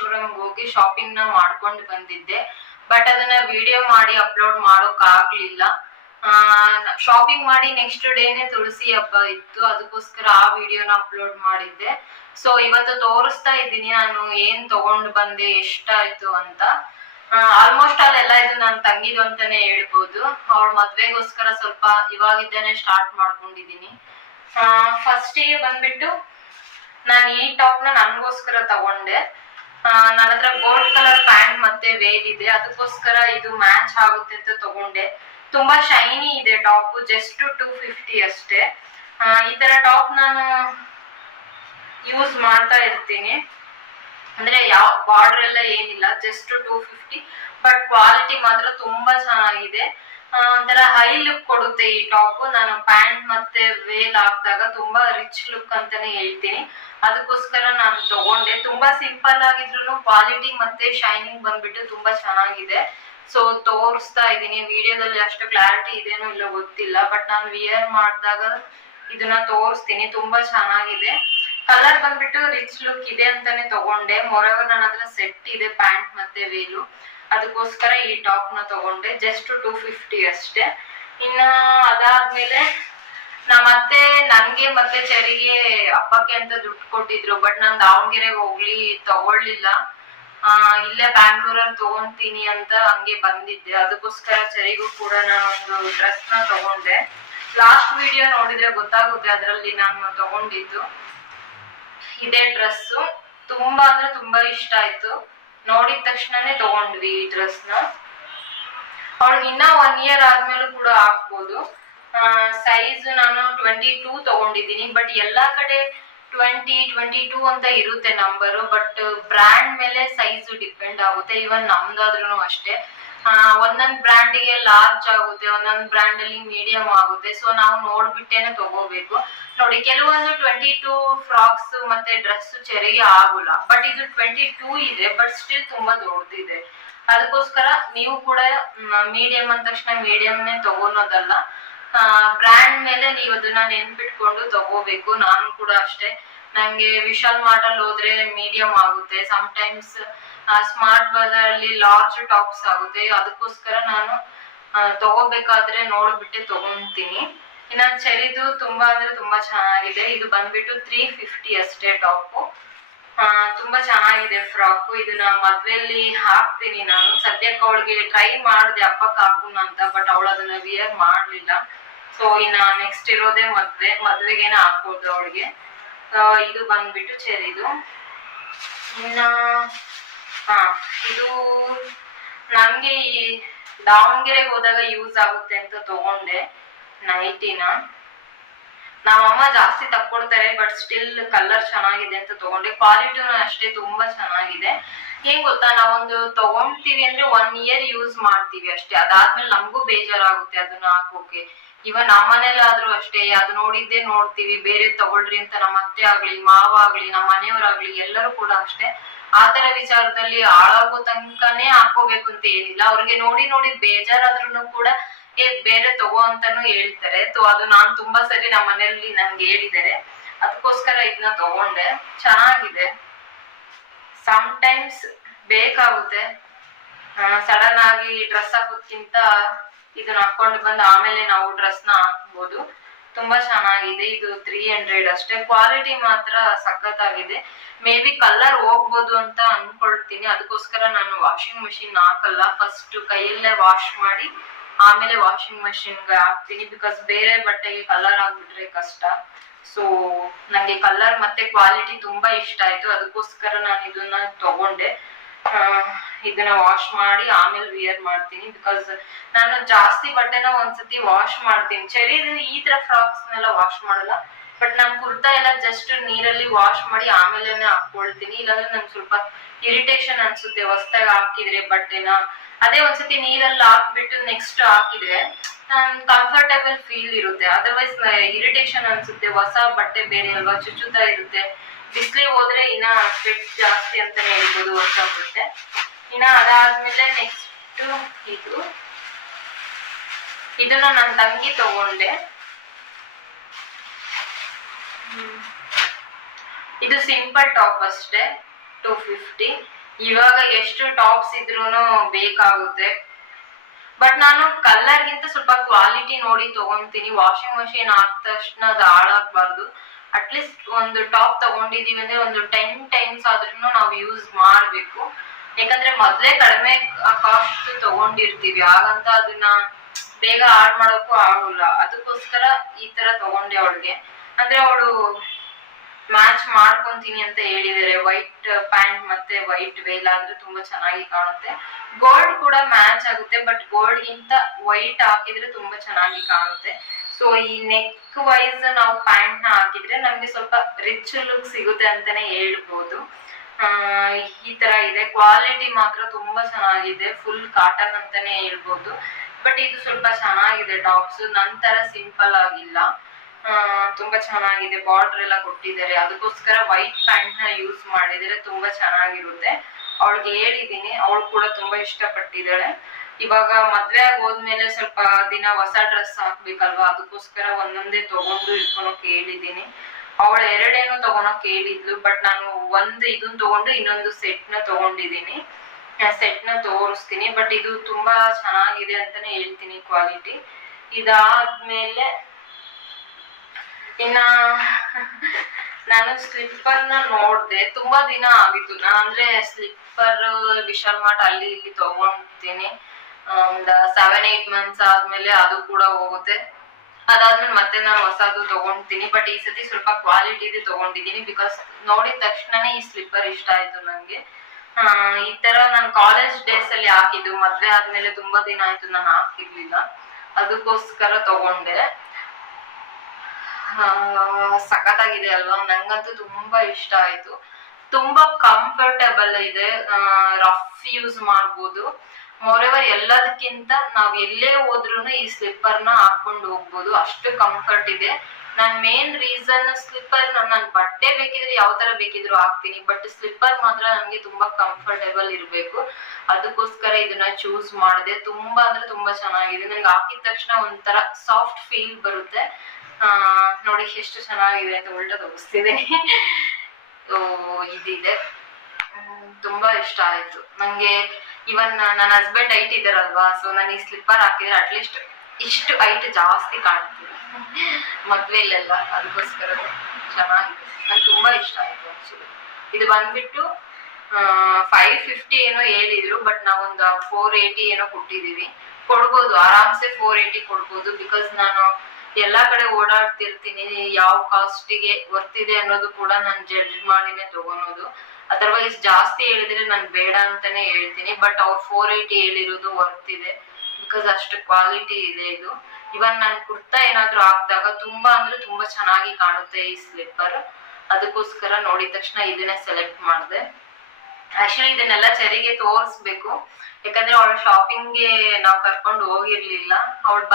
ಮಲ್ಲೇಶ್ವರಂಗೆ ಹೋಗಿ ಶಾಪಿಂಗ್ ನ ಮಾಡ್ಕೊಂಡು ಬಂದಿದ್ದೆ. ಬಟ್ ಅದನ್ನ ವಿಡಿಯೋ ಮಾಡಿ ಅಪ್ಲೋಡ್ ಮಾಡೋಕ್ ಆಗ್ಲಿಲ್ಲ. ಶಾಪಿಂಗ್ ಮಾಡಿ ನೆಕ್ಸ್ಟ್ ಡೇನೆ ತುಳಸಿ ಹಬ್ಬ ಇತ್ತು, ಅದಕ್ಕೋಸ್ಕರ ಆ ವಿಡಿಯೋನ ಅಪ್ಲೋಡ್ ಮಾಡಿದ್ದೆ. ಸೊ ಇವತ್ತು ತೋರಿಸ್ತಾ ಇದ್ದೀನಿ ನಾನು ಏನ್ ತಗೊಂಡ್ ಬಂದೆ, ಎಷ್ಟಾಯ್ತು ಅಂತ. ಆಲ್ಮೋಸ್ಟ್ ಅಲ್ಲೆಲ್ಲ ಇದು ನನ್ನ ತಂಗಿದು ಅಂತಾನೆ ಹೇಳ್ಬೋದು. ಅವಳ ಮದ್ವೆಗೋಸ್ಕರ ಸ್ವಲ್ಪ ಇವಾಗಿದ್ದೇನೆ ಸ್ಟಾರ್ಟ್ ಮಾಡ್ಕೊಂಡಿದೀನಿ. ಫಸ್ಟಿಗೆ ಬಂದ್ಬಿಟ್ಟು ನಾನು ಈ ಟಾಪ್ ನ ನನ್ಗೋಸ್ಕರ ತಗೊಂಡೆ. ನನ್ನ ಹತ್ರ ಗೋಲ್ಡ್ ಕಲರ್ ಪ್ಯಾಂಟ್ ಮತ್ತೆ ವೇಲ್ ಇದೆ, ಅದಕ್ಕೋಸ್ಕರ ಇದು ಮ್ಯಾಚ್ ಆಗುತ್ತೆ ಅಂತ ತಗೊಂಡೆ. ತುಂಬಾ ಶೈನಿ ಇದೆ ಟಾಪ್, ಜಸ್ಟ್ 250 ಅಷ್ಟೇ. ಈ ತರ ಟಾಪ್ ನಾನು ಯೂಸ್ ಮಾಡ್ತಾ ಇರ್ತೀನಿ, ಅಂದ್ರೆ ಯಾವ ಬಾರ್ಡರ್ ಎಲ್ಲ ಏನಿಲ್ಲ, ಜಸ್ಟ್ 250. ಬಟ್ ಕ್ವಾಲಿಟಿ ಮಾತ್ರ ತುಂಬಾ ಚೆನ್ನಾಗಿದೆ. ಒಂಥರ ಹೈ ಲುಕ್ ಕೊಡುತ್ತೆ ಈ ಟಾಪ್. ನಾನು ಪ್ಯಾಂಟ್ ಮತ್ತೆ ವೇಲ್ ಹಾಕಿದಾಗ ತುಂಬಾ ರಿಚ್ ಲುಕ್ ಅಂತಾನೆ ಹೇಳ್ತೀನಿ, ಅದಕ್ಕೋಸ್ಕರ ನಾನು ತಗೊಂಡೆ. ತುಂಬಾ ಸಿಂಪಲ್ ಆಗಿದ್ರು ಕ್ವಾಲಿಟಿ ಮತ್ತೆ ಶೈನಿಂಗ್ ಬಂದ್ಬಿಟ್ಟು ತುಂಬಾ ಚೆನ್ನಾಗಿದೆ. ಸೊ ತೋರಿಸ್ತಾ ಇದ್ದೀನಿ. ವಿಡಿಯೋದಲ್ಲಿ ಅಷ್ಟು ಕ್ಲಾರಿಟಿ ಇದೇನೋ ಇಲ್ಲ ಗೊತ್ತಿಲ್ಲ, ಬಟ್ ನಾನು ವಿಯರ್ ಮಾಡಿದಾಗ ಇದನ್ನ ತೋರಿಸ್ತೀನಿ. ತುಂಬಾ ಚೆನ್ನಾಗಿದೆ. ಕಲರ್ ಬಂದ್ಬಿಟ್ಟು ರಿಚ್ ಲುಕ್ ಇದೆ ಅಂತಾನೆ ತಗೊಂಡೆ. ಮೊರವರ್ ನನ್ನ ಹತ್ರ ಸೆಟ್ ಇದೆ ಪ್ಯಾಂಟ್ ಮತ್ತೆ ವೇಲು, ಅದಕ್ಕೋಸ್ಕರ ಈ ಟಾಪ್ ನ ತಗೊಂಡೆ. ಜಸ್ಟ್ 250 ಅಷ್ಟೇ. ಇನ್ನ ಅದಾದ್ಮೇಲೆ ನಮ್ಮತ್ತೆ ನನ್ಗೆ ಮತ್ತೆ ಚರಿಗೆ ಹಬ್ಬಕ್ಕೆ ಅಂತ ದುಡ್ಡು ಕೊಟ್ಟಿದ್ರು, ಬಟ್ ನಾನ್ ದಾವಣಗೆರೆಗೆ ಹೋಗ್ಲಿ ತಗೊಳ್ಳಿಲ್ಲ. ಇಲ್ಲೇ ಬ್ಯಾಂಗ್ಳೂರಲ್ಲಿ ತಗೊಂತೀನಿ ಅಂತ ಹಂಗೆ ಬಂದಿದ್ದೆ, ಅದಕ್ಕೋಸ್ಕರ ಚರಿಗೂ ಕೂಡ ನಾನೊಂದು ಡ್ರೆಸ್ ನ ತಗೊಂಡೆ. ಲಾಸ್ಟ್ ವಿಡಿಯೋ ನೋಡಿದ್ರೆ ಗೊತ್ತಾಗುತ್ತೆ ಅದ್ರಲ್ಲಿ ನಾನು ತಗೊಂಡಿದ್ದು. ಇದೇ ಡ್ರೆಸ್ ತುಂಬಾ ಅಂದ್ರೆ ತುಂಬಾ ಇಷ್ಟ ಆಯ್ತು, ನೋಡಿದ ತಕ್ಷಣನೇ ತಗೊಂಡ್ವಿ ಈ ಡ್ರೆಸ್ ನ. ಅವ್ಳಿಗೆ ಇನ್ನ 1 ಇಯರ್ ಆದ್ಮೇಲೂ ಕೂಡ ಹಾಕ್ಬೋದು. ಸೈಜ್ ನಾನು 22 ತಗೊಂಡಿದ್ದೀನಿ, ಬಟ್ ಎಲ್ಲಾ ಕಡೆ 20, 22 ಅಂತ ಇರುತ್ತೆ ನಂಬರು. ಬಟ್ ಬ್ರ್ಯಾಂಡ್ ಮೇಲೆ ಸೈಜ್ ಡಿಪೆಂಡ್ ಆಗುತ್ತೆ. ಇವನ್ ನಮ್ದಾದ್ರೂ ಅಷ್ಟೇ, ಒಂದೊಂದ್ ಬ್ರ್ಯಾಂಡಿಗೆ ಲಾರ್ಜ್ ಆಗುತ್ತೆ, ಒಂದೊಂದ್ ಬ್ರ್ಯಾಂಡ್ ಅಲ್ಲಿ ಮೀಡಿಯಂ ಆಗುತ್ತೆ. ಸೊ ನಾವು ನೋಡ್ಬಿಟ್ಟೇನೆ ತಗೋಬೇಕು. ನೋಡಿ, ಕೆಲವೊಂದು 22 ಫ್ರಾಕ್ಸ್ ಮತ್ತೆ ಡ್ರೆಸ್ ಚೆರಿಗೆ ಆಗುಲ್ಲ, ಬಟ್ ಇದು 22 ಇದೆ, ಬಟ್ ಸ್ಟಿಲ್ ತುಂಬಾ ದೊಡ್ಡದಿದೆ. ಅದಕ್ಕೋಸ್ಕರ ನೀವು ಕೂಡ ಮೀಡಿಯಂ ಅಂದ ತಕ್ಷಣ ಮೀಡಿಯಂನೇ ತಗೊಳೋದಲ್ಲ, ಬ್ರ್ಯಾಂಡ್ ಮೇಲೆ ನೀವು ಅದನ್ನ ನೆನ್ಪಿಟ್ಕೊಂಡು ತಗೋಬೇಕು. ನಾನು ಕೂಡ ಅಷ್ಟೇ, ನಂಗೆ ವಿಶಾಲ್ ಮಾರ್ಟ್ ಅಲ್ಲಿ ಹೋದ್ರೆ ಮೀಡಿಯಂ ಆಗುತ್ತೆ, ಸಮ್ಟೈಮ್ಸ್ ಸ್ಮಾರ್ಟ್ ಬಜಾರ್ ಅಲ್ಲಿ ಲಾರ್ಜ್ ಟಾಪ್ಸ್ ಆಗುತ್ತೆ. ಅದಕ್ಕೋಸ್ಕರ ನಾನು ತಗೋಬೇಕಾದ್ರೆ ನೋಡ್ಬಿಟ್ಟೆ ತಗೊಂತೀನಿ. ಇನ್ನ ಚೆರಿದು ತುಂಬಾ ಅಂದ್ರೆ ತುಂಬಾ ಚೆನ್ನಾಗಿದೆ. ಇದು ಬಂದ್ಬಿಟ್ಟು 350 ಅಷ್ಟೇ ಟಾಪ್. ತುಂಬಾ ಚೆನ್ನಾಗಿದೆ ಫ್ರಾಕ್. ಇದನ್ನ ಮದ್ವೆಯಲ್ಲಿ ಹಾಕ್ತೀನಿ ನಾನು. ಸದ್ಯಕ್ಕೆ ಅವಳಿಗೆ ಟ್ರೈ ಮಾಡಿದೆ ಹಬ್ಬಕ್ಕೆ ಹಾಕೋಣ ಅಂತ, ಬಟ್ ಅವಳು ಅದನ್ನ ವಿಯರ್ ಮಾಡ್ಲಿಲ್ಲ. ಸೊ ಇನ್ನ ನೆಕ್ಸ್ಟ್ ಇರೋದೇ ಮದ್ವೆಗೇನೆ ಹಾಕೋದು ಅವಳಿಗೆ. ಇದು ಬಂದ್ಬಿಟ್ಟು ಚೆರಿದು. ಇನ್ನ ಇದು ನನ್ಗೆ ಈ ದಾವಣಗೆರೆಗೆ ಹೋದಾಗ ಯೂಸ್ ಆಗುತ್ತೆ ಅಂತ ತಗೊಂಡೆ ನೈಟಿನ. ನಮ್ಮಮ್ಮ ಜಾಸ್ತಿ ತಕ್ಕೊಡ್ತಾರೆ, ಬಟ್ ಸ್ಟಿಲ್ ಕಲರ್ ಚೆನ್ನಾಗಿದೆ ಅಂತ ತಗೊಂಡೆ. ಕ್ವಾಲಿಟಿನೂ ಅಷ್ಟೇ ತುಂಬಾ ಚೆನ್ನಾಗಿದೆ. ಏನ್ ಗೊತ್ತಾ, ನಾವೊಂದು ತಗೊಂತೀವಿ ಅಂದ್ರೆ 1 ಇಯರ್ ಯೂಸ್ ಮಾಡ್ತೀವಿ ಅಷ್ಟೇ, ಅದಾದ್ಮೇಲೆ ನಮಗೂ ಬೇಜಾರಾಗುತ್ತೆ ಅದನ್ನ ಹಾಕೋಕೆ. ಇವನ್ ನಮ್ಮನೇಲಾದ್ರೂ ಅಷ್ಟೇ, ಅದು ನೋಡಿದ್ದೇ ನೋಡ್ತೀವಿ, ಬೇರೆ ತಗೊಳ್ರಿ ಅಂತ ನಮ್ಮ ಅತ್ತೆ ಆಗ್ಲಿ, ಮಾವ ಆಗ್ಲಿ, ನಮ್ಮ ಮನೆಯವರಾಗ್ಲಿ ಎಲ್ಲರೂ ಕೂಡ ಅಷ್ಟೇ. ಆತರ ವಿಚಾರದಲ್ಲಿ ಹಾಳಾಗೋ ತನಕನೇ ಹಾಕೋಬೇಕು ಅಂತ ಏನಿಲ್ಲ. ಅವ್ರಿಗೆ ನೋಡಿ ನೋಡಿ ಬೇಜಾರಾದ್ರೂ ಕೂಡ ಬೇರೆ ತಗೋ ಅಂತಾನು ಹೇಳ್ತಾರೆ. ಅದು ನಾನ್ ತುಂಬಾ ಸರಿ ನಮ್ಮ ಮನೆಯಲ್ಲಿ ನನ್ಗೆ ಹೇಳಿದ್ದಾರೆ, ಅದಕ್ಕೋಸ್ಕರ ಇದನ್ನ ತಗೊಂಡೆ. ಚೆನ್ನಾಗಿದೆ. ಟೈಮ್ಸ್ ಬೇಕಾಗುತ್ತೆ, ಸಡನ್ ಆಗಿ ಡ್ರೆಸ್ ಹಾಕೋದ್ಕಿಂತ ಇದನ್ನ ಹಾಕೊಂಡು ಬಂದು ಆಮೇಲೆ ನಾವು ಡ್ರೆಸ್ ನ ಹಾಕ್ಬೋದು. ತುಂಬಾ ಚೆನ್ನಾಗಿದೆ. ಇದು 300 ಅಷ್ಟೇ. ಕ್ವಾಲಿಟಿ ಮಾತ್ರ ಸಖತ್ತಾಗಿದೆ. ಮೇ ಬಿ ಕಲರ್ ಹೋಗ್ಬೋದು ಅಂತ ಅನ್ಕೊಳ್ತೀನಿ, ಅದಕ್ಕೋಸ್ಕರ ನಾನು ವಾಷಿಂಗ್ ಮೆಷಿನ್ ಹಾಕಲ್ಲ. ಫಸ್ಟ್ ಕೈಯಲ್ಲೇ ವಾಶ್ ಮಾಡಿ ಆಮೇಲೆ ವಾಷಿಂಗ್ ಮೆಷಿನ್ಗೆ ಹಾಕ್ತೀನಿ, ಬಿಕಾಸ್ ಬೇರೆ ಬಟ್ಟೆಗೆ ಕಲರ್ ಆಗ್ಬಿಟ್ರೆ ಕಷ್ಟ. ಸೊ ನಂಗೆ ಕಲರ್ ಮತ್ತೆ ಕ್ವಾಲಿಟಿ ತುಂಬಾ ಇಷ್ಟ ಆಯ್ತು, ಅದಕ್ಕೋಸ್ಕರ ನಾನು ಇದನ್ನ ತಗೊಂಡೆ. ಇದನ್ನ ವಾಶ್ ಮಾಡಿ ಆಮೇಲೆ ವಿಯರ್ ಮಾಡ್ತೀನಿ, ಬಿಕಾಸ್ ನಾನು ಜಾಸ್ತಿ ಬಟ್ಟೆನ ಒಂದ್ಸತಿ ವಾಶ್ ಮಾಡ್ತೀನಿ. ಚೆರಿ ಈ ತರ ಫ್ರಾಕ್ಸ್ ನೆಲ್ಲ ವಾಶ್ ಮಾಡಲ್ಲ, ಬಟ್ ನಾನು ಕುರ್ತಾ ಎಲ್ಲ ಜಸ್ಟ್ ನೀರಲ್ಲಿ ವಾಶ್ ಮಾಡಿ ಆಮೇಲೆನೆ ಹಾಕೊಳ್ತೀನಿ. ಇಲ್ಲಾಂದ್ರೆ ನಂಗೆ ಸ್ವಲ್ಪ ಇರಿಟೇಷನ್ ಅನ್ಸುತ್ತೆ ಹೊಸದಾಗಿ ಹಾಕಿದ್ರೆ ಬಟ್ಟೆನ. ಅದೇ ಒಂದ್ಸತಿ ನೀರಲ್ಲಿ ಹಾಕ್ಬಿಟ್ಟು ನೆಕ್ಸ್ಟ್ ಹಾಕಿದ್ರೆ ಕಂಫರ್ಟೇಬಲ್ ಫೀಲ್ ಇರುತ್ತೆ. ಅದರ್ವೈಸ್ ಇರಿಟೇಷನ್ ಅನ್ಸುತ್ತೆ. ಹೊಸ ಬಟ್ಟೆ ಬೇರೆ ಅಲ್ವಾ, ಚುಚ್ಚುತ್ತಾ ಇರುತ್ತೆ. ಬಿಸ್ಲಿಗೆ ಹೋದ್ರೆ ಇನ್ನ ಸ್ವೆಟ್ ಜಾಸ್ತಿ ಅಂತಾನೆ ಹೇಳ್ಬೋದು ಹೊಸ ಬಟ್ಟೆ. ಇನ್ನ ಅದಾದ್ಮೇಲೆ ನೆಕ್ಸ್ಟ್ ಇದನ್ನ ನನ್ನ ತಂಗಿ ತಗೊಂಡೆ. ಇದು ಸಿಂಪಲ್ ಟಾಪ್ ಅಷ್ಟೇ, 250. ಇವಾಗ ಎಷ್ಟು ಟಾಪ್ಸ್ ಇದ್ರೂನು ಬೇಕಾಗುತ್ತೆ. ಬಟ್ ನಾನು ಕಲರ್ ಗಿಂತ ಸ್ವಲ್ಪ ಕ್ವಾಲಿಟಿ ನೋಡಿ ತಗೊಂತೀನಿ. ವಾಷಿಂಗ್ ಮಷಿನ್ ಹಾಕಿದ ತಕ್ಷಣ ಅದು ಹಾಳಾಗ್ಬಾರ್ದು. ಅಟ್ಲೀಸ್ಟ್ ಒಂದು ಟಾಪ್ ತಗೊಂಡಿದೀವಿ ಅಂದ್ರೆ ಒಂದು 10 ಟೈಮ್ಸ್ ಆದ್ರೂ ನಾವು ಯೂಸ್ ಮಾಡ್ಬೇಕು. ಯಾಕಂದ್ರೆ ಮೊದ್ಲೇ ಕಡಿಮೆ ಕಾಸ್ಟ್ ತಗೊಂಡಿರ್ತೀವಿ, ಹಾಗಂತ ಅದನ್ನ ಬೇಗ ಹಾಳು ಮಾಡೋಕ್ಕೂ ಆಗೋಲ್ಲ. ಅದಕ್ಕೋಸ್ಕರ ಈ ತರ ತಗೊಂಡೆ ಅವಳಿಗೆ. ಅಂದ್ರೆ ಅವಳು ಮ್ಯಾಚ್ ಮಾಡ್ಕೊಂತೀನಿ ಅಂತ ಹೇಳಿದಾರೆ. ವೈಟ್ ಪ್ಯಾಂಟ್ ಮತ್ತೆ ವೈಟ್ ವೇಲ್ ಆದ್ರೆ ತುಂಬಾ ಚೆನ್ನಾಗಿ ಕಾಣುತ್ತೆ. ಗೋಲ್ಡ್ ಕೂಡ ಮ್ಯಾಚ್ ಆಗುತ್ತೆ, ಬಟ್ ಗೋಲ್ಡ್ ಗಿಂತ ವೈಟ್ ಹಾಕಿದ್ರೆ ತುಂಬಾ ಚೆನ್ನಾಗಿ ಕಾಣುತ್ತೆ. ಸೊ ಈ ನೆಕ್ ವೈಸ್ ನಾವು ಪ್ಯಾಂಟ್ ನ ಹಾಕಿದ್ರೆ ನಮ್ಗೆ ಸ್ವಲ್ಪ ರಿಚ್ ಲುಕ್ ಸಿಗುತ್ತೆ ಅಂತಾನೆ ಹೇಳ್ಬೋದು. ಈ ತರ ಇದೆ. ಕ್ವಾಲಿಟಿ ಮಾತ್ರ ತುಂಬಾ ಚೆನ್ನಾಗಿದೆ, ಫುಲ್ ಕಾಟನ್ ಅಂತಾನೆ ಹೇಳ್ಬೋದು. ಬಟ್ ಇದು ಸ್ವಲ್ಪ ಚೆನ್ನಾಗಿದೆ ಟಾಪ್ಸ್, ನಂತರ ಸಿಂಪಲ್ ಆಗಿಲ್ಲ, ತುಂಬಾ ಚೆನ್ನಾಗಿದೆ. ಬಾರ್ಡರ್ ಎಲ್ಲ ಕೊಟ್ಟಿದ್ದಾರೆ, ಅದಕ್ಕೋಸ್ಕರ ವೈಟ್ ಪ್ಯಾಂಟ್ ನ ಯೂಸ್ ಮಾಡಿದ್ರೆ ತುಂಬಾ ಚೆನ್ನಾಗಿರುತ್ತೆ. ಅವಳಿಗೆ ಹೇಳಿದೀನಿ, ಅವಳು ಕೂಡ ತುಂಬಾ ಇಷ್ಟಪಟ್ಟಿದ್ದಾಳೆ. ಇವಾಗ ಮದ್ವೆ ಆಗಿ ಹೋದ್ಮೇಲೆ ಸ್ವಲ್ಪ ದಿನ ಹೊಸ ಡ್ರೆಸ್ ಹಾಕ್ಬೇಕಲ್ವಾ, ಅದಕ್ಕೋಸ್ಕರ ಒಂದೊಂದೇ ತಗೊಂಡು ಇಟ್ಕೊಳಕ್ ಹೇಳಿದೀನಿ. ಅವಳು ಎರಡೇನು ತಗೊಳಕ್ ಹೇಳಿದ್ಲು, ಬಟ್ ನಾನು ಒಂದು ಇದನ್ನ ತಗೊಂಡು ಇನ್ನೊಂದು ಸೆಟ್ ನ ತಗೊಂಡಿದೀನಿ. ಸೆಟ್ ನ ತೋರಿಸ್ತೀನಿ, ಬಟ್ ಇದು ತುಂಬಾ ಚೆನ್ನಾಗಿದೆ ಅಂತಾನೆ ಹೇಳ್ತೀನಿ ಕ್ವಾಲಿಟಿ. ಇದಾದ್ಮೇಲೆ ಇನ್ನ ನಾನು ಸ್ಲಿಪ್ಪರ್ ನ ನೋಡ್ದೆ, ತುಂಬಾ ದಿನ ಆಗಿತ್ತು. ಅಂದ್ರೆ ಸ್ಲಿಪ್ಪರ್ ವಿಶಾಲ್ ಮಾರ್ಟ್ ಅಲ್ಲಿ ಇಲ್ಲಿ ತಗೊಂತೀನಿ. ಒಂದು 7-8 ಮಂತ್ಸ್ ಆದ್ಮೇಲೆ ಅದು ಕೂಡ ಹೋಗುತ್ತೆ. ಅದಾದ್ಮೇಲೆ ಮತ್ತೆ ನಾನು ಹೊಸದು ತಗೊಂತೀನಿ. ಬಟ್ ಈ ಸತಿ ಸ್ವಲ್ಪ ಕ್ವಾಲಿಟಿದು ತಗೊಂಡಿದ್ದೀನಿ, ಬಿಕಾಸ್ ನೋಡಿದ ತಕ್ಷಣನೇ ಈ ಸ್ಲಿಪ್ಪರ್ ಇಷ್ಟ ಆಯ್ತು ನಂಗೆ. ಈ ತರ ನಾನು ಕಾಲೇಜ್ ಡೇಸ್ ಅಲ್ಲಿ ಹಾಕಿದ್ದು, ಮದ್ವೆ ಆದ್ಮೇಲೆ ತುಂಬಾ ದಿನ ಆಯ್ತು ನಾನು ಹಾಕಿರ್ಲಿಲ್ಲ, ಅದಕ್ಕೋಸ್ಕರ ತಗೊಂಡೆ. ಸಖತ್ತಾಗಿದೆ ಅಲ್ವಾ, ನಂಗಂತೂ ತುಂಬಾ ಇಷ್ಟ ಆಯ್ತು. ತುಂಬಾ ಕಂಫರ್ಟಬಲ್ ಇದೆ, ರಫ್ ಯೂಸ್ ಮಾಡ್ಬೋದು. ಮೋರೆವರ್ ಎಲ್ಲದಕ್ಕಿಂತ ನಾವ್ ಎಲ್ಲೇ ಹೋದ್ರು ಈ ಸ್ಲಿಪ್ಪರ್ ನ ಹಾಕೊಂಡು ಹೋಗ್ಬೋದು, ಅಷ್ಟು ಕಂಫರ್ಟ್ ಇದೆ. ನನ್ ಮೇನ್ ರೀಸನ್ ಸ್ಲಿಪ್ಪರ್. ನನ್ ಬಟ್ಟೆ ಬೇಕಿದ್ರೆ ಯಾವ ತರ ಬೇಕಿದ್ರು ಹಾಕ್ತೀನಿ, ಬಟ್ ಸ್ಲಿಪ್ಪರ್ ಮಾತ್ರ ನನ್ಗೆ ತುಂಬಾ ಕಂಫರ್ಟಬಲ್ ಇರ್ಬೇಕು. ಅದಕ್ಕೋಸ್ಕರ ಇದನ್ನ ಚೂಸ್ ಮಾಡಿದೆ. ತುಂಬಾ ಅಂದ್ರೆ ತುಂಬಾ ಚೆನ್ನಾಗಿದೆ. ನನಗೆ ಹಾಕಿದ ತಕ್ಷಣ ಒಂಥರ ಸಾಫ್ಟ್ ಫೀಲ್ ಬರುತ್ತೆ. ನೋಡಿ ಎಷ್ಟು ಚೆನ್ನಾಗಿದೆ ಅಂತ ಉಲ್ಟಾ ತೋರಿಸ್ತಿದ್ದೀನಿ. ಇದಿದೆ, ತುಂಬಾ ಇಷ್ಟ ಆಯ್ತು ನಂಗೆ. ಇವನ್ ನನ್ನ ಹಸ್ಬೆಂಡ್ ಹೈಟ್ ಇದ್ದಾರಲ್ವಾ, ಸೊ ನಾನು ಈ ಸ್ಲಿಪ್ಪರ್ ಹಾಕಿದ್ರೆ ಅಟ್ಲೀಸ್ಟ್ ಇಷ್ಟು ಹೈಟ್ ಜಾಸ್ತಿ ಕಾಣ್ತೀನಿ ಮದ್ವೆಲೆಲ್ಲ, ಅದಕ್ಕೋಸ್ಕರ ಚೆನ್ನಾಗಿದೆ. ನಂಗೆ ತುಂಬಾ ಇಷ್ಟ ಆಯ್ತು ಆಕ್ಚುಲಿ. ಇದು ಬಂದ್ಬಿಟ್ಟು 550 ಏನೋ ಹೇಳಿದ್ರು, ಬಟ್ ನಾವೊಂದು 480 ಏನೋ ಕೊಟ್ಟಿದೀವಿ. ಕೊಡ್ಬೋದು, ಆರಾಮ್ಸೆ 480 ಕೊಡ್ಬೋದು. ಬಿಕಾಸ್ ನಾನು ಎಲ್ಲಾ ಕಡೆ ಓಡಾಡ್ತಿರ್ತೀನಿ, ಯಾವ ಕಾಸ್ಟಿಗೆ ವರ್ತಿದೆ ಅನ್ನೋದು ಕೂಡ ನಾನು ಜಡ್ಜ್ ಮಾಡಿನೇ ತಗೊಳೋದು. ಅದರ್ವೈಸ್ ಜಾಸ್ತಿ ಹೇಳಿದ್ರೆ ನಾನು ಬೇಡ ಅಂತಾನೆ ಹೇಳ್ತೀನಿ. ಬಟ್ ಅವ್ರು 480 ಹೇಳಿರೋದು ವರ್ತಿದೆ, ಬಿಕಾಸ್ ಅಷ್ಟು ಕ್ವಾಲಿಟಿ ಇದೆ ಇದು. ಇವನ್ ನನ್ ಕುರ್ತಾ ಏನಾದ್ರು ಹಾಕಿದಾಗ ತುಂಬಾ ಅಂದ್ರೆ ತುಂಬಾ ಚೆನ್ನಾಗಿ ಕಾಣುತ್ತೆ ಈ ಸ್ಲಿಪ್ಪರ್. ಅದಕ್ಕೋಸ್ಕರ ನೋಡಿದ ತಕ್ಷಣ ಇದನ್ನೇ ಸೆಲೆಕ್ಟ್ ಮಾಡಿದೆ. ಆಕ್ಚುಲಿ ಇದನ್ನೆಲ್ಲ ಚೆರಿಗೆ ತೋರಿಸ್ಬೇಕು, ಯಾಕಂದ್ರೆ ಅವಳ ಶಾಪಿಂಗ್ಗೆ ನಾವು ಕರ್ಕೊಂಡು ಹೋಗಿರ್ಲಿಲ್ಲ. ಅವಳು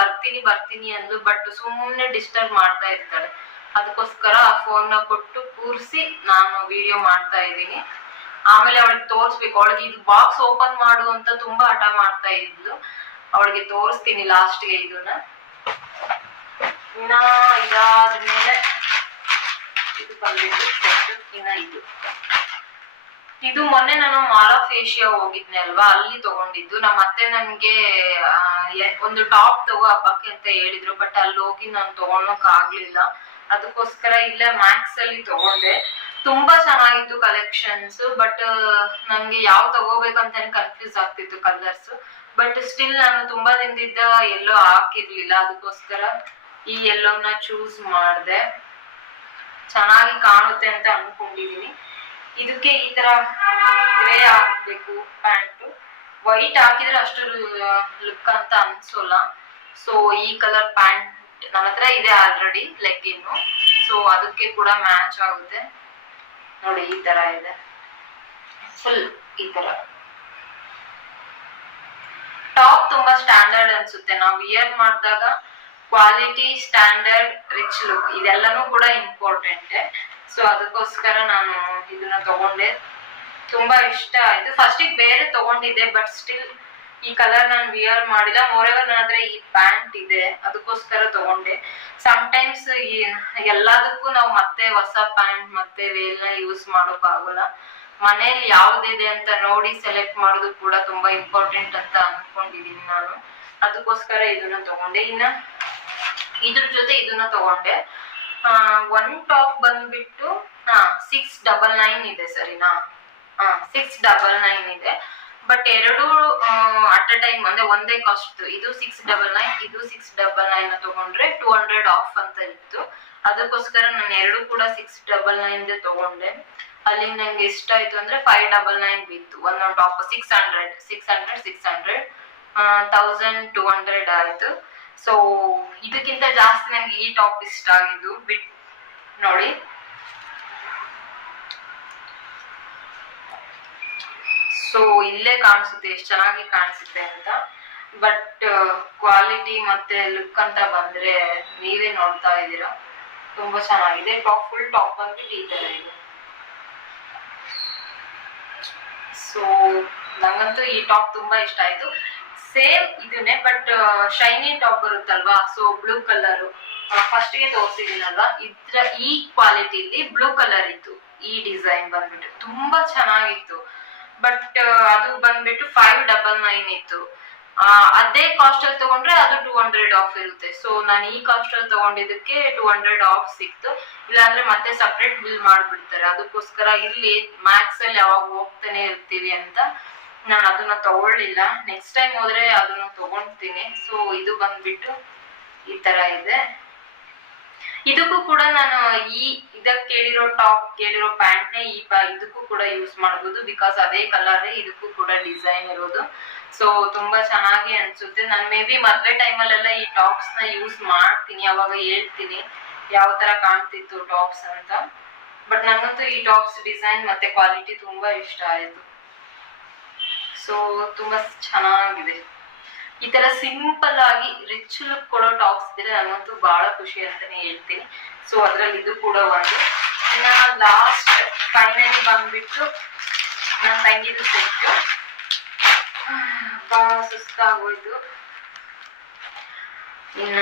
ಬರ್ತೀನಿ ಅಂದ್ಲು, ಬಟ್ ಸುಮ್ಮನೆ ಡಿಸ್ಟರ್ಬ್ ಮಾಡ್ತಾ ಇರ್ತಾಳೆ. ಅದಕ್ಕೋಸ್ಕರ ಆ ಫೋನ್ ನ ಕೊಟ್ಟು ಕೂರಿಸಿ ನಾನು ವಿಡಿಯೋ ಮಾಡ್ತಾ ಇದ್ದೀನಿ. ಆಮೇಲೆ ಅವಳಿಗೆ ತೋರಿಸ್ಬೇಕು. ಅವಳಿಗೆ ಇದು ಬಾಕ್ಸ್ ಓಪನ್ ಮಾಡು ಅಂತ ತುಂಬಾ ಹಠ ಮಾಡ್ತಾ ಇದ್ಲು. ಅವಳಿಗೆ ತೋರಿಸ್ತೀನಿ ಲಾಸ್ಟ್ಗೆ ಇದನ್ನ. ಇನ್ನ ಇದಾದ್ಮೇಲೆ ಇದು ಬಂದ್ಬಿಟ್ಟು ಇನ್ನ ಇದು ಮೊನ್ನೆ ನಾನು ಮಾಲ್ ಆಫ್ ಏಷಿಯಾ ಹೋಗಿದ್ನೆ ಅಲ್ವಾ, ಅಲ್ಲಿ ತಗೊಂಡಿದ್ದು. ನಮ್ಮ ಅತ್ತೆ ನನ್ಗೆ ಒಂದು ಟಾಪ್ ತಗೋ ಹಬ್ಬಕ್ಕೆ ಅಂತ ಹೇಳಿದ್ರು, ಬಟ್ ಅಲ್ಲಿ ಹೋಗಿ ನಾನು ತಗೊಳಕ್ ಆಗ್ಲಿಲ್ಲ. ಅದಕ್ಕೋಸ್ಕರ ಇಲ್ಲೇ ಮ್ಯಾಕ್ಸ್ ಅಲ್ಲಿ ತಗೊಂಡೆ. ತುಂಬಾ ಚೆನ್ನಾಗಿತ್ತು ಕಲೆಕ್ಷನ್ಸ್, ಬಟ್ ನಂಗೆ ಯಾವ ತಗೋಬೇಕಂತಾನೆ ಕನ್ಫ್ಯೂಸ್ ಆಗ್ತಿತ್ತು ಕಲರ್ಸ್. ಬಟ್ ಸ್ಟಿಲ್ ನಾನು ತುಂಬಾ ದಿನದಿಂದ ಎಲ್ಲೋ ಹಾಕಿರ್ಲಿಲ್ಲ, ಅದಕ್ಕೋಸ್ಕರ ಈ ಎಲ್ಲೋನ ಚೂಸ್ ಮಾಡಿದೆ. ಚೆನ್ನಾಗಿ ಕಾಣುತ್ತೆ ಅಂತ ಅನ್ಕೊಂಡಿದೀನಿ. ಇದಕ್ಕೆ ಈ ತರ ಗ್ರೇ ಹಾಕ್ಬೇಕು ಪ್ಯಾಂಟು. ವೈಟ್ ಹಾಕಿದ್ರೆ ಅಷ್ಟು ಲುಕ್ ಅಂತ ಅನ್ಸೋಲ್ಲ. ಸೊ ಈ ಕಲರ್ ಪ್ಯಾಂಟ್ ನನ್ನ ಹತ್ರ ಇದೆ ಆಲ್ರೆಡಿ, ಲೆಗ್ಗಿನ್ನು. ಸೊ ಅದಕ್ಕೆ ಕೂಡ ಮ್ಯಾಚ್ ಆಗುತ್ತೆ. ನೋಡಿ ಈ ತರ ಇದೆ, ಫುಲ್ ಈ ತರ. ಟಾಪ್ ತುಂಬಾ ಸ್ಟ್ಯಾಂಡರ್ಡ್ ಅನ್ಸುತ್ತೆ. ನಾವು ವಿಯರ್ ಮಾಡಿದಾಗ ಕ್ವಾಲಿಟಿ, ಸ್ಟ್ಯಾಂಡರ್ಡ್, ರಿಚ್ ಲುಕ್ ಇದೆಲ್ಲನೂ ಕೂಡ ಇಂಪಾರ್ಟೆಂಟ್. ಸೊ ಅದಕ್ಕೋಸ್ಕರ ನಾನು ಇದನ್ನ ತಗೊಂಡೆ. ತುಂಬಾ ಇಷ್ಟ ಆಯ್ತು. ಫಸ್ಟಿಗೆ ಬೇರೆ ತಗೊಂಡಿದ್ದೆ, ಬಟ್ ಸ್ಟಿಲ್ ಈ ಕಲರ್ ನಾನು ವಿಯರ್ ಮಾಡಿಲ್ಲ. ಮೋರೆವರ್ ನನ್ನ ಹತ್ರ ಈ ಪ್ಯಾಂಟ್ ಇದೆ, ಅದಕ್ಕೋಸ್ಕರ ತಗೊಂಡೆ. ಸಮ್ಟೈಮ್ಸ್ ಎಲ್ಲದಕ್ಕೂ ನಾವು ಮತ್ತೆ ಹೊಸ ಪ್ಯಾಂಟ್ ಮತ್ತೆ ವೇಲ್ನ ಯೂಸ್ ಮಾಡೋಕ್ ಆಗೋಲ್ಲ. ಮನೇಲಿ ಯಾವ್ದಿದೆ ಅಂತ ನೋಡಿ ಸೆಲೆಕ್ಟ್ ಮಾಡೋದು ಕೂಡ ತುಂಬಾ ಇಂಪಾರ್ಟೆಂಟ್ ಅಂತ ಅನ್ಕೊಂಡಿದೀನಿ ನಾನು. ಅದಕ್ಕೋಸ್ಕರ ಇದನ್ನ ತಗೊಂಡೆ. ಇನ್ನ ಇದ್ರ ಜೊತೆ ಇದನ್ನ ತಗೊಂಡೆ. ಒನ್ ಟಾಪ್ ಬಂದ್ಬಿಟ್ಟು 699 ಇದೆ, ಸರಿನಾ? 699 ಇದೆ. ಬಟ್ ಎರಡು ಅಟ್ ಅ ಟೈಮ್ ಅಂದ್ರೆ ಒಂದೇ ಕಾಸ್ಟ್. ಇದು 699, ಇದು 699 ತಗೊಂಡ್ರೆ 200 ಆಫ್ ಅಂತ ಇತ್ತು. ಅದಕ್ಕೋಸ್ಕರ ನಾನು ಎರಡು ಕೂಡ 699 ತಗೊಂಡೆ. ಅಲ್ಲಿ ನಂಗೆ ಎಷ್ಟ ಆಯ್ತು ಅಂದ್ರೆ 599 ಬಿತ್ತು ಒಂದೊಂದು ಟಾಪ್. 600 1200 ಆಯ್ತು. ಸೊ ಇದಕ್ಕಿಂತ ಜಾಸ್ತಿ ನಂಗೆ ಈ ಟಾಪ್ ಇಷ್ಟ ಆಗಿದ್ದು. ಬಿಟ್ ನೋಡಿ, ಸೊ ಇಲ್ಲೇ ಕಾಣಿಸುತ್ತೆ ಎಷ್ಟು ಚೆನ್ನಾಗಿ ಕಾಣಿಸುತ್ತೆ ಅಂತ. ಬಟ್ ಕ್ವಾಲಿಟಿ ಮತ್ತೆ ಲುಕ್ ಅಂತ ಬಂದ್ರೆ ನೀವೇ ನೋಡ್ತಾ ಇದ್ದೀರಾ, ತುಂಬಾ ಚೆನ್ನಾಗಿದೆ. ಫುಲ್ ಟಾಪ್ ಬಂದ್ಬಿಟ್ಟು ಈ ತರ ಇದೆ. ಸೊ ನಂಗಂತೂ ಈ ಟಾಪ್ ತುಂಬಾ ಇಷ್ಟ ಆಯ್ತು. ಸೇಮ್ ಇದನ್ನೇ, ಬಟ್ ಶೈನಿ ಟಾಪ್ ಬರುತ್ತಲ್ವಾ, ಸೊ ಬ್ಲೂ ಕಲರ್ ಫಸ್ಟ್ ಗೆ ತೋರಿಸಿದೀನಲ್ವಾ, ಇದ್ರ ಈ ಕ್ವಾಲಿಟಿಲಿ ಬ್ಲೂ ಕಲರ್ ಇತ್ತು. ಈ ಡಿಸೈನ್ ಬಂದ್ಬಿಟ್ಟು ತುಂಬಾ ಚೆನ್ನಾಗಿತ್ತು. ಬಟ್ ಅದು ಬಂದ್ಬಿಟ್ಟು 599 ಇತ್ತು. ಅದೇ ಕಾಸ್ಟ್ ಅಲ್ಲಿ ತಗೊಂಡ್ರೆ ಅದು 200 ಆಫ್ ಇರುತ್ತೆ. ಸೊ ನಾನು ಈ ಕಾಸ್ಟ್ ಅಲ್ಲಿ ತಗೊಂಡಿದ್ದಕ್ಕೆ 200 ಆಫ್ ಸಿಕ್ತು. ಇಲ್ಲಾಂದ್ರೆ ಮತ್ತೆ ಸಪ್ರೇಟ್ ಬಿಲ್ ಮಾಡ್ಬಿಡ್ತಾರೆ. ಅದಕ್ಕೋಸ್ಕರ ಇಲ್ಲಿ ಮ್ಯಾಕ್ಸ್ ಅಲ್ಲಿ ಯಾವಾಗ ಹೋಗ್ತಾನೆ ಇರ್ತೀವಿ ಅಂತ ನಾನು ಅದನ್ನ ತಗೊಳ್ಳಿಲ್ಲ. ನೆಕ್ಸ್ಟ್ ಟೈಮ್ ಹೋದ್ರೆ ಅದನ್ನ ತಗೊಂತೀನಿ. ಸೊ ಇದು ಬಂದ್ಬಿಟ್ಟು ಈ ತರ ಇದೆ. ಇದಕ್ಕೂ ಕೂಡ ನಾನು ಇದಕ್ಕೆ ಕೇಳಿರೋ ಪ್ಯಾಂಟ್ ನೇ ಇದಕ್ಕೂ ಕೂಡ ಯೂಸ್ ಮಾಡಬಹುದು. ಬಿಕಾಸ್ ಅದೇ ಕಲರ್, ಇದಕ್ಕೂ ಕೂಡ ಡಿಸೈನ್ ಇರೋದು. ಸೊ ತುಂಬಾ ಚೆನ್ನಾಗಿ ಅನ್ಸುತ್ತೆ. ನಾನು ಮೇ ಬಿ ಮದ್ವೆ ಟೈಮಲ್ಲೆಲ್ಲ ಈ ಟಾಪ್ಸ್ ನ ಯೂಸ್ ಮಾಡ್ತೀನಿ, ಅವಾಗ ಹೇಳ್ತೀನಿ ಯಾವ ತರ ಕಾಣ್ತಿತ್ತು ಟಾಪ್ಸ್ ಅಂತ. ಬಟ್ ನನಗಂತೂ ಈ ಟಾಪ್ಸ್ ಡಿಸೈನ್ ಮತ್ತೆ ಕ್ವಾಲಿಟಿ ತುಂಬಾ ಇಷ್ಟ ಆಯ್ತು. ಸೊ ತುಂಬಾ ಚೆನ್ನಾಗಿದೆ. ಈ ತರ ಸಿಂಪಲ್ ಆಗಿ ರಿಚ್ ಲುಕ್ ಕೊಡೋ ಟಾಪ್ಸ್ ಇದ್ರೆ ನನಗಂತೂ ಬಹಳ ಖುಷಿ ಅಂತಾನೆ ಹೇಳ್ತೀನಿ. ಸೊ ಅದ್ರಲ್ಲಿ ಇದು ಕೂಡ ಒಂದು. ಇನ್ನ ಲಾಸ್ಟ್ ಫೈನಲಿ ಬಂದ್ಬಿಟ್ಟು ನನ್ನ ತಂಗಿದು ಸೆಟ್ಟು. ಸುಸ್ತಾಗೋಯ್ತು. ಇನ್ನ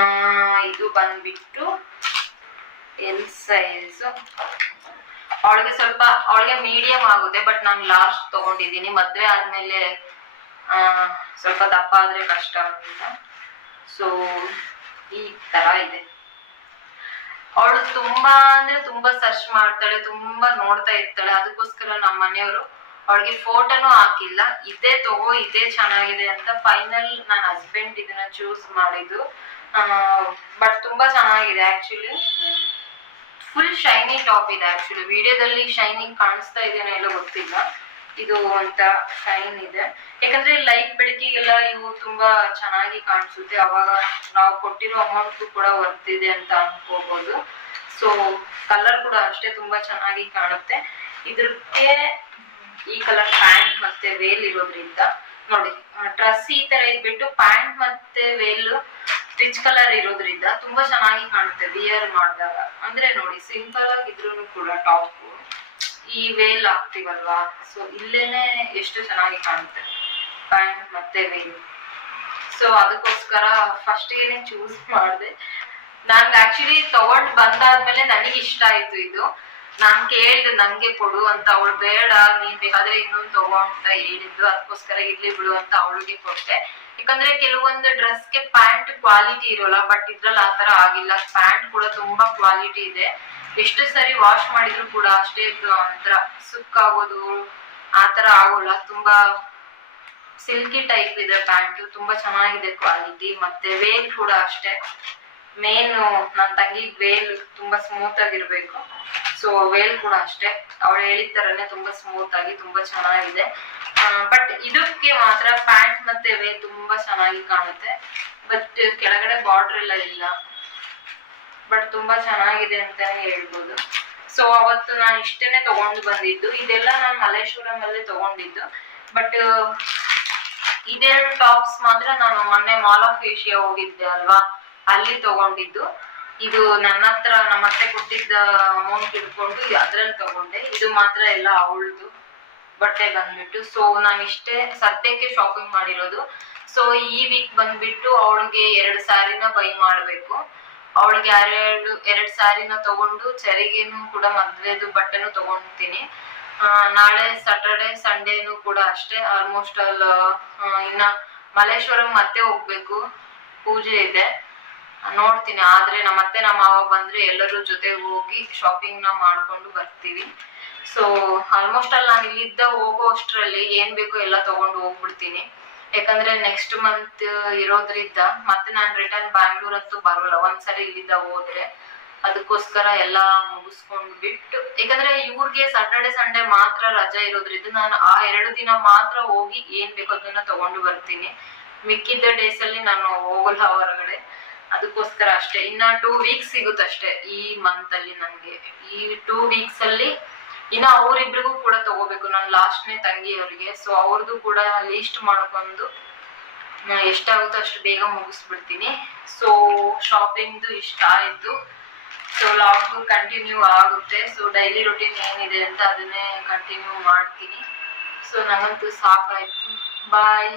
ಇದು ಬಂದ್ಬಿಟ್ಟು ಎಲ್ ಸೈಜ್. ಅವಳಿಗೆ ಮೀಡಿಯಂ ಆಗುತ್ತೆ. ಬಟ್ ನಾನು ಲಾಸ್ಟ್ ತಗೊಂಡಿದ್ದೀನಿ. ಮದ್ವೆ ಆದ್ಮೇಲೆ ಸ್ವಲ್ಪ ದಪ್ಪ ಆದ್ರೆ ಕಷ್ಟ ಅಂತ. ಸೊ ಈ ತರ ಇದೆ. ಅವಳು ತುಂಬಾ ಅಂದ್ರೆ ತುಂಬಾ ಸರ್ಚ್ ಮಾಡ್ತಾಳೆ, ತುಂಬಾ ನೋಡ್ತಾ ಇರ್ತಾಳೆ. ಅದಕ್ಕೋಸ್ಕರ ನಮ್ಮ ಮನೆಯವರು ಅವಳಿಗೆ ಫೋಟೋನು ಹಾಕಿಲ್ಲ. ಇದೇ ತಗೋ, ಇದೇ ಚೆನ್ನಾಗಿದೆ ಅಂತ. ಫೈನಲ್ ನನ್ನ ಹಸ್ಬೆಂಡ್ ಇದನ್ನ ಚೂಸ್ ಮಾಡಿದ್ದು. ಬಟ್ ತುಂಬಾ ಚೆನ್ನಾಗಿದೆ ಆಕ್ಚುಲಿ. ಫುಲ್ ಶೈನಿ ಟಾಪ್ ಇದೆ. ಆಕ್ಚುಲಿ ವಿಡಿಯೋದಲ್ಲಿ ಶೈನಿಂಗ್ ಕಾಣಿಸ್ತಾ ಇದೆನೋ ಎಲ್ಲೋ ಗೊತ್ತಿಲ್ಲ. ಇದು ಅಂತ ಶೈನ್ ಇದೆ. ಯಾಕಂದ್ರೆ ಲೈಟ್ ಬೆಳಕಿಗೆಲ್ಲ ಇವು ತುಂಬಾ ಚೆನ್ನಾಗಿ ಕಾಣಿಸುತ್ತೆ. ಅವಾಗ ನಾವು ಕೊಟ್ಟಿರೋ ಅಮೌಂಟ್ ಕೂಡ ವರ್ತ್ ಇದೆ ಅಂತ ಅನ್ಕೋಬಹುದು. ಸೊ ಕಲರ್ ಕೂಡ ಅಷ್ಟೇ ತುಂಬಾ ಚೆನ್ನಾಗಿ ಕಾಣುತ್ತೆ. ಇದಕ್ಕೆ ಈ ಕಲರ್ ಪ್ಯಾಂಟ್ ಮತ್ತೆ ವೇಲ್ ಇರೋದ್ರಿಂದ ನೋಡಿ, ಡ್ರೆಸ್ ಈ ತರ ಇದ್ಬಿಟ್ಟು ಪ್ಯಾಂಟ್ ಮತ್ತೆ ವೇಲ್ ರಿಚ್ ಕಲರ್ ಇರೋದ್ರಿಂದ ತುಂಬಾ ಚೆನ್ನಾಗಿ ಕಾಣುತ್ತೆ ವಿಯರ್ ಮಾಡಿದಾಗ. ಅಂದ್ರೆ ನೋಡಿ, ಸಿಂಪಲ್ ಆಗಿದ್ರು ಕೂಡ ಟಾಪ್ ಈ ವೇಲ್ ಹಾಕ್ತಿವಲ್ವಾ, ಸೊ ಇಲ್ಲೇನೆ ಎಷ್ಟು ಚೆನ್ನಾಗಿ ಕಾಣುತ್ತೆ ಪ್ಯಾಂಟ್ ಮತ್ತೆ ವೇಲ್. ಸೊ ಅದಕ್ಕೋಸ್ಕರ ಫಸ್ಟ್ ಗೆನೆ ಚೂಸ್ ಮಾಡಿದೆ. ನನ್ಗೆ ಆಕ್ಚುಲಿ ತಗೊಂಡ್ ಬಂದಾದ್ಮೇಲೆ ನನಗೆ ಇಷ್ಟ ಆಯ್ತು ಇದು. ನಾನ್ ಕೇಳ್ದೆ ನಂಗೆ ಕೊಡು ಅಂತ. ಅವಳು ಬೇಡ, ನೀನ್ ಬೇಕಾದ್ರೆ ಇನ್ನೊಂದು ತಗೋ ಅಂತ ಹೇಳಿದ್ದು. ಅದಕ್ಕೋಸ್ಕರ ಇರ್ಲಿ ಬಿಡು ಅಂತ ಅವಳಿಗೆ ಕೊಟ್ಟೆ. ಯಾಕಂದ್ರೆ ಕೆಲವೊಂದು ಡ್ರೆಸ್ಗೆ ಪ್ಯಾಂಟ್ ಕ್ವಾಲಿಟಿ ಇರೋಲ್ಲ, ಬಟ್ ಇದ್ರಲ್ಲಿ ಆತರ ಆಗಿಲ್ಲ. ಪ್ಯಾಂಟ್ ಕೂಡ ತುಂಬಾ ಕ್ವಾಲಿಟಿ ಇದೆ. ಎಷ್ಟು ಸರಿ ವಾಶ್ ಮಾಡಿದ್ರು ಕೂಡ ಅಷ್ಟೇ ಒಂಥರ ಸುಕ್ಕಾಗೋದು ಆತರ ಆಗೋಲ್ಲ. ತುಂಬಾ ಸಿಲ್ಕಿ ಟೈಪ್ ಇದೆ ಪ್ಯಾಂಟ್. ತುಂಬಾ ಚೆನ್ನಾಗಿದೆ ಕ್ವಾಲಿಟಿ. ಮತ್ತೆ ವೇಲ್ ಕೂಡ ಅಷ್ಟೇ. ಮೇನ್ ನನ್ನ ತಂಗಿ ವೇಲ್ ತುಂಬಾ ಸ್ಮೂತ್ ಆಗಿರ್ಬೇಕು. ಸೊ ವೇಲ್ ಕೂಡ ಅಷ್ಟೇ ಅವಳು ಹೇಳಿದ ತರನೇ ತುಂಬಾ ಸ್ಮೂತ್ ಆಗಿ ತುಂಬಾ ಚೆನ್ನಾಗಿದೆ. ಬಟ್ ಇದಕ್ಕೆ ಮಾತ್ರ ಪ್ಯಾಂಟ್ ಮತ್ತೆ ವೇಲ್ ತುಂಬಾ ಚೆನ್ನಾಗಿ ಕಾಣುತ್ತೆ. ಬಟ್ ಕೆಳಗಡೆ ಬಾರ್ಡರ್ ಎಲ್ಲ ಇಲ್ಲ. ಬಟ್ ತುಂಬಾ ಚೆನ್ನಾಗಿದೆ ಅಂತಾನೆ ಹೇಳ್ಬೋದು. ಸೊ ಅವತ್ತು ನಾನು ಇಷ್ಟೇನೆ ತಗೊಂಡು ಬಂದಿದ್ದು. ಇದೆಲ್ಲ ನಾನು ಮಲ್ಲೇಶ್ವರಂ ಅಲ್ಲೇ ತಗೊಂಡಿದ್ದು. ಬಟ್ ಇದೆರಡು ಟಾಪ್ಸ್ ಮಾತ್ರ ನಾನು ಮೊನ್ನೆ ಮಾಲ್ ಆಫ್ ಏಷಿಯಾ ಹೋಗಿದ್ದೆ ಅಲ್ವಾ, ಅಲ್ಲಿ ತಗೊಂಡಿದ್ದು. ಇದು ನನ್ನ ಹತ್ರ ನಮ್ಮ ಅತ್ತೆ ಕೊಟ್ಟಿದ್ದ ಅಮೌಂಟ್ ಇಟ್ಕೊಂಡು ಅದ್ರಲ್ಲಿ ತಗೊಂಡೆ. ಇದು ಮಾತ್ರ ಎಲ್ಲ ಅವಳದು ಬಟ್ಟೆ ಬಂದ್ಬಿಟ್ಟು. ಸೊ ನಾನು ಇಷ್ಟೇ ಸದ್ಯಕ್ಕೆ ಶಾಪಿಂಗ್ ಮಾಡಿರೋದು. ಸೊ ಈ ವೀಕ್ ಬಂದ್ಬಿಟ್ಟು ಅವಳಿಗೆ 2 ಸ್ಯಾರಿನ ಬೈ ಮಾಡ್ಬೇಕು. ಅವಳಿಗೆ ಎರಡು ಸ್ಯಾರಿನ ತಗೊಂಡು ಚರಿಗೇನು ಕೂಡ ಮದ್ವೆದು ಬಟ್ಟೆನು ತಗೊಂತೀನಿ. ನಾಳೆ ಸ್ಯಾಟರ್ಡೆ ಸಂಡೇನು ಕೂಡ ಅಷ್ಟೇ ಆಲ್ಮೋಸ್ಟ್ ಆಲ್ ಇನ್ನ ಮಲ್ಲೇಶ್ವರಂ ಮತ್ತೆ ಹೋಗ್ಬೇಕು, ಪೂಜೆ ಇದೆ. ನೋಡ್ತೀನಿ, ಆದ್ರೆ ನಮ್ಮತ್ತೆ ನಮ್ಮ ಮಾವ ಬಂದ್ರೆ ಎಲ್ಲರೂ ಜೊತೆ ಹೋಗಿ ಶಾಪಿಂಗ್ ನ ಮಾಡ್ಕೊಂಡು ಬರ್ತೀವಿ. ಸೊ ಆಲ್ಮೋಸ್ಟ್ ಆಲ್ ನಾನು ಇಲ್ಲಿದ್ದ ಹೋಗೋ ಅಷ್ಟ್ರಲ್ಲಿ ಏನ್ ಬೇಕೋ ಎಲ್ಲ ತಗೊಂಡು ಹೋಗ್ಬಿಡ್ತೀನಿ. ಯಾಕಂದ್ರೆ ನೆಕ್ಸ್ಟ್ ಮಂತ್ ಇರೋದ್ರಿಂದ ಮತ್ತೆ ನಾನು ರಿಟರ್ನ್ ಬ್ಯಾಂಗ್ಳೂರ್ ಅಂತೂ ಬರೋಲ್ಲ ಒಂದ್ಸರಿ ಇಲ್ಲಿದ್ದ ಹೋದ್ರೆ. ಅದಕ್ಕೋಸ್ಕರ ಎಲ್ಲ ಮುಗಿಸ್ಕೊಂಡು ಬಿಟ್ಟು, ಯಾಕಂದ್ರೆ ಇವ್ರಿಗೆ ಸ್ಯಾಟರ್ಡೆ ಸಂಡೇ ಮಾತ್ರ ರಜಾ ಇರೋದ್ರಿಂದ ನಾನು ಆ 2 ದಿನ ಮಾತ್ರ ಹೋಗಿ ಏನ್ ಬೇಕೋ ಅದನ್ನ ತಗೊಂಡು ಬರ್ತೀನಿ. ಮಿಕ್ಕಿದ್ದ ಡೇಸ್ ಅಲ್ಲಿ ನಾನು ಹೋಗಲ್ಲ ಹೊರಗಡೆ. ಅದಕ್ಕೋಸ್ಕರ ಅಷ್ಟೇ. ಇನ್ನ 2 ವೀಕ್ಸ್ ಸಿಗುತ್ತಷ್ಟೇ ಈ ಮಂತ್ ಅಲ್ಲಿ ನನ್ಗೆ. ಈ 2 ವೀಕ್ಸ್ ಅಲ್ಲಿ ಇನ್ನ ಅವ್ರಿಬ್ರಿಗೂ ಕೂಡ ತಗೋಬೇಕು, ನಾನು ಲಾಸ್ಟ್ನೇ ತಂಗಿ ಅವ್ರಿಗೆ. ಸೊ ಅವ್ರದ್ದು ಕೂಡ ಲೀಸ್ಟ್ ಮಾಡ್ಕೊಂಡು ಎಷ್ಟಾಗುತ್ತೋ ಅಷ್ಟು ಬೇಗ ಮುಗಿಸ್ಬಿಡ್ತೀನಿ. ಸೊ ಶಾಪಿಂಗ್ದು ಇಷ್ಟ ಆಯ್ತು. ಸೊ ಲಾಗ್ ಕಂಟಿನ್ಯೂ ಆಗುತ್ತೆ. ಸೊ ಡೈಲಿ ರೊಟೀನ್ ಏನಿದೆ ಅಂತ ಅದನ್ನೇ ಕಂಟಿನ್ಯೂ ಮಾಡ್ತೀನಿ. ಸೊ ನಂಗಂತೂ ಸಾಕಾಯ್ತು. ಬಾಯ್.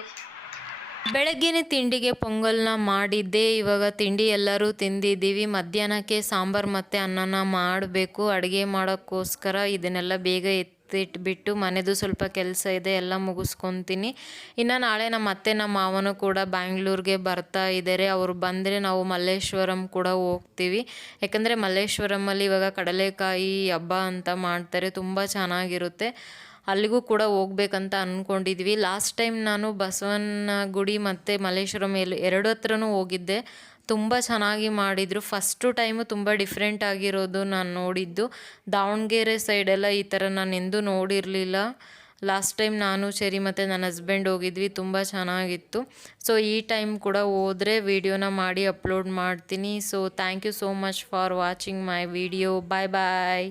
ಬೆಳಗ್ಗೆನೇ ತಿಂಡಿಗೆ ಪೊಂಗಲ್ನ ಮಾಡಿದ್ದೆ. ಇವಾಗ ತಿಂಡಿ ಎಲ್ಲರೂ ತಿಂದಿದ್ದೀವಿ. ಮಧ್ಯಾಹ್ನಕ್ಕೆ ಸಾಂಬಾರು ಮತ್ತು ಅನ್ನನ ಮಾಡಬೇಕು. ಅಡುಗೆ ಮಾಡೋಕ್ಕೋಸ್ಕರ ಇದನ್ನೆಲ್ಲ ಬೇಗ ಎತ್ತಿಟ್ಬಿಟ್ಟು ಮನೆದು ಸ್ವಲ್ಪ ಕೆಲಸ ಇದೆ, ಎಲ್ಲ ಮುಗಿಸ್ಕೊತೀನಿ. ಇನ್ನು ನಾಳೆ ನಮ್ಮ ಅತ್ತೆ ನಮ್ಮ ಮಾವನು ಕೂಡ ಬ್ಯಾಂಗ್ಳೂರ್ಗೆ ಬರ್ತಾ ಇದ್ದಾರೆ. ಅವರು ಬಂದರೆ ನಾವು ಮಲ್ಲೇಶ್ವರಂ ಕೂಡ ಹೋಗ್ತೀವಿ. ಯಾಕಂದರೆ ಮಲ್ಲೇಶ್ವರಮಲ್ಲಿ ಇವಾಗ ಕಡಲೆಕಾಯಿ ಹಬ್ಬ ಅಂತ ಮಾಡ್ತಾರೆ, ತುಂಬ ಚೆನ್ನಾಗಿರುತ್ತೆ. ಅಲ್ಲಿಗೂ ಕೂಡ ಹೋಗ್ಬೇಕಂತ ಅಂದ್ಕೊಂಡಿದ್ವಿ. ಲಾಸ್ಟ್ ಟೈಮ್ ನಾನು ಬಸವನ ಗುಡಿ ಮತ್ತು ಮಲ್ಲೇಶ್ವರಂ ಎರಡು ಹತ್ರನೂ ಹೋಗಿದ್ದೆ. ತುಂಬ ಚೆನ್ನಾಗಿ ಮಾಡಿದರು. ಫಸ್ಟು ಟೈಮು ತುಂಬ ಡಿಫ್ರೆಂಟ್ ಆಗಿರೋದು ನಾನು ನೋಡಿದ್ದು. ದಾವಣಗೆರೆ ಸೈಡೆಲ್ಲ ಈ ಥರ ನಾನು ಎಂದೂ ನೋಡಿರಲಿಲ್ಲ. ಲಾಸ್ಟ್ ಟೈಮ್ ನಾನು ಶರಿ ಮತ್ತು ನನ್ನ ಹಸ್ಬೆಂಡ್ ಹೋಗಿದ್ವಿ, ತುಂಬ ಚೆನ್ನಾಗಿತ್ತು. ಸೊ ಈ ಟೈಮ್ ಕೂಡ ಹೋದರೆ ವಿಡಿಯೋನ ಮಾಡಿ ಅಪ್ಲೋಡ್ ಮಾಡ್ತೀನಿ. So thank you so much for watching my video. Bye bye.